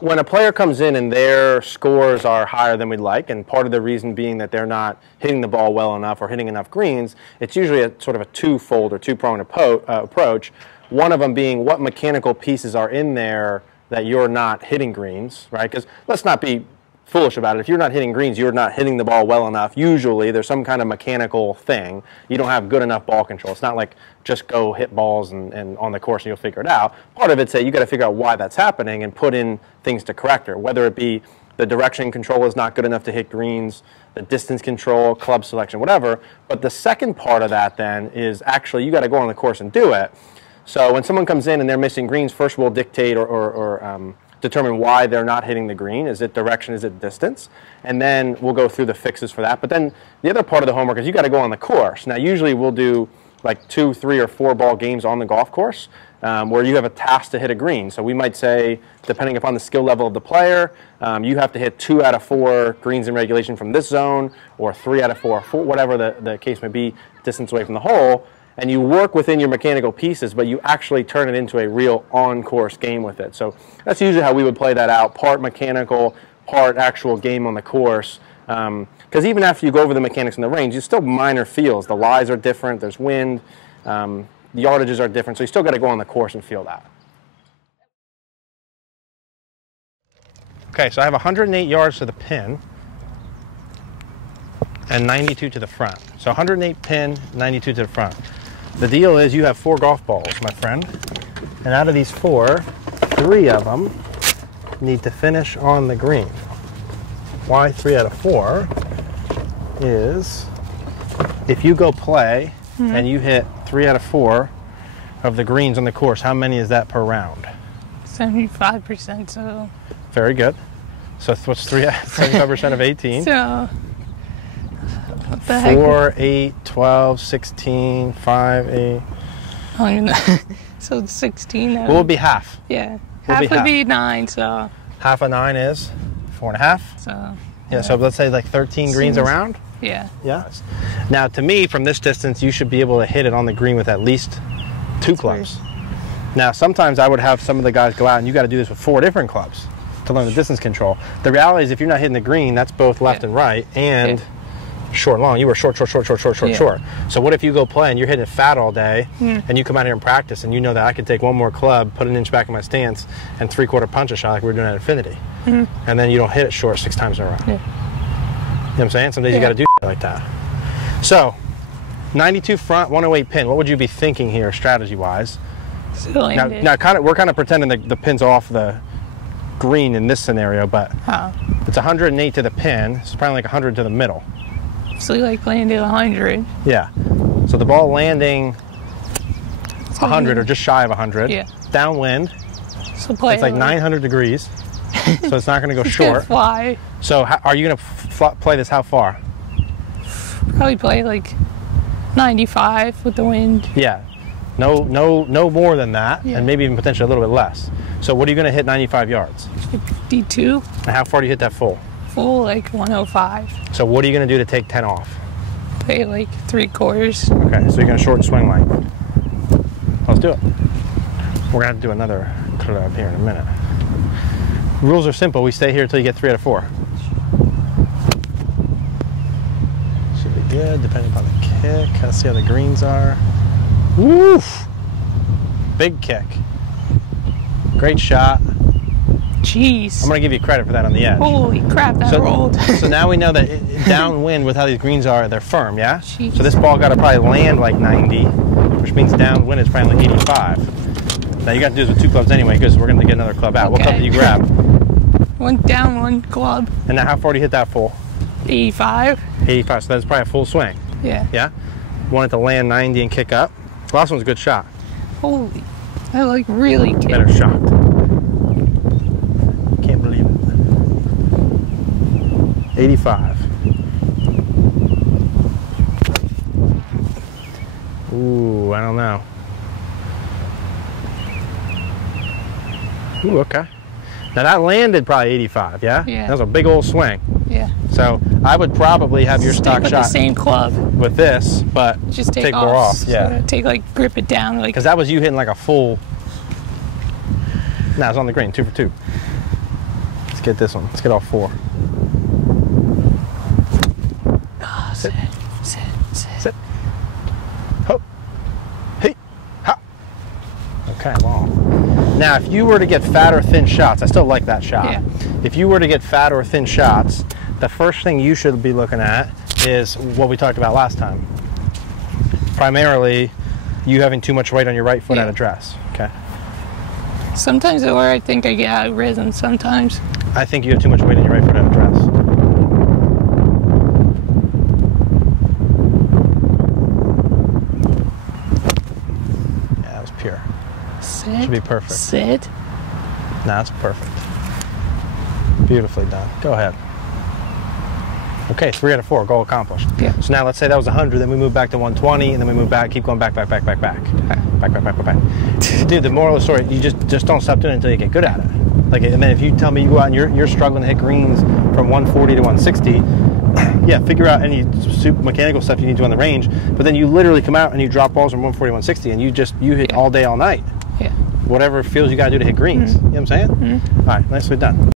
when a player comes in and their scores are higher than we'd like, and part of the reason being that they're not hitting the ball well enough or hitting enough greens, it's usually a sort of a twofold or two-pronged approach. One of them being what mechanical pieces are in there that you're not hitting greens, right? Because let's not be foolish about it. If you're not hitting greens, you're not hitting the ball well enough. Usually there's some kind of mechanical thing. You don't have good enough ball control. It's not like just go hit balls and on the course and you'll figure it out. Part of it's that you got to figure out why that's happening and put in things to correct it, whether it be the direction control is not good enough to hit greens, the distance control, club selection, whatever. But the second part of that then is actually you got to go on the course and do it. So when someone comes in and they're missing greens, first we'll dictate or determine why they're not hitting the green. Is it direction? Is it distance? And then we'll go through the fixes for that. But then the other part of the homework is you got to go on the course. Now, usually we'll do like 2, 3, or 4 ball games on the golf course where you have a task to hit a green. So we might say, depending upon the skill level of the player, you have to hit 2 out of 4 greens in regulation from this zone, or 3 out of 4, whatever the case may be, distance away from the hole. And you work within your mechanical pieces, but you actually turn it into a real on-course game with it. So that's usually how we would play that out, part mechanical, part actual game on the course. Because even after you go over the mechanics in the range, you still minor feels. The lies are different, there's wind, the yardages are different, so you still got to go on the course and feel that. Okay, so I have 108 yards to the pin and 92 to the front. So 108 pin, 92 to the front. The deal is you have 4 golf balls, my friend, and out of these 4, 3 of them need to finish on the green. Why 3 out of 4 is if you go play and you hit 3 out of 4 of the greens on the course, how many is that per round? 75%, so. Very good. So what's 75% of 18? So. What the heck? 4, 8, 12, 16, 5, 8. I don't even know. So 16. What would be half? Yeah. Half would be 9, so. Half of 9 is 4.5? So. Yeah, so let's say like 13 greens around? Yeah. Yeah. Now, to me, from this distance, you should be able to hit it on the green with at least 2 clubs. Now, sometimes I would have some of the guys go out, and you got to do this with 4 different clubs to learn the distance control. The reality is if you're not hitting the green, that's both left and right, and short and long. You were short. So what if you go play and you're hitting it fat all day and you come out here and practice and you know that I can take 1 more club, put an inch back in my stance, and 3/4 punch a shot like we were doing at Infinity. And then you don't hit it short 6 times in a row. You know what I'm saying? Some days you got to do shit like that. So 92 front, 108 pin. What would you be thinking here strategy-wise? Now we're kind of pretending the pin's off the green in this scenario, but it's 108 to the pin. It's probably like 100 to the middle. So you like landed 100. Yeah. So the ball landing 100 or just shy of 100. Yeah. Downwind. So play it's like 900 degrees. So it's not going to go short. Fly. So are you going to play this how far? Probably play like 95 with the wind. Yeah. No more than that, and maybe even potentially a little bit less. So what are you going to hit 95 yards? 52. And how far do you hit that full? Full, like 105. So what are you going to do to take 10 off? Play like 3/4. Okay, so you're going to shorten swing length. Let's do it. We're going to have to do another club here in a minute. Rules are simple. We stay here until you get 3 out of 4. Should be good, depending upon the kick. Let's see how the greens are. Woof! Big kick. Great shot. Jeez. I'm going to give you credit for that on the edge. Holy crap, that rolled. So now we know that downwind with how these greens are, they're firm, yeah? Jeez. So this ball got to probably land like 90, which means downwind is probably like 85. Now you got to do this with 2 clubs anyway because we're going to get another club out. Okay. What club did you grab? 1 down, 1 club. And now how far do you hit that full? 85. 85, so that's probably a full swing. Yeah. Yeah? Want it to land 90 and kick up? The last one's a good shot. Holy. I like really kicked. Better shot. Can't believe it. 85. Ooh, I don't know. Ooh, okay. Now that landed probably 85, yeah? Yeah. That was a big old swing. Yeah. So I would probably have your stock shot the same club with this, but just take more off. Yeah. So grip it down. Because that was you hitting like a full. No, it's on the green, 2 for 2. Let's get this one. Let's get all 4. Oh, sit. Sit. Ho. Hey. Ha. Okay, well. Now, if you were to get fat or thin shots, I still like that shot. Yeah. If you were to get fat or thin shots, the first thing you should be looking at is what we talked about last time. Primarily, you having too much weight on your right foot at a dress. Okay. Sometimes where I think I get out of rhythm, sometimes. I think you have too much weight on your right foot at a dress. Yeah, that was pure. Sit. Should be perfect. Sit. Nah, that's perfect. Beautifully done. Go ahead. Okay, 3 out of 4, goal accomplished. Yeah. So now let's say that was 100, then we move back to 120, and then we move back, keep going back. Back. Dude, the moral of the story, you just don't stop doing it until you get good at it. Like, and then if you tell me you go out and you're struggling to hit greens from 140 to 160, yeah, figure out any super mechanical stuff you need to on the range, but then you literally come out and you drop balls from 140 to 160, and you hit all day, all night. Yeah. Whatever feels you gotta do to hit greens. You know what I'm saying? All right, nicely done.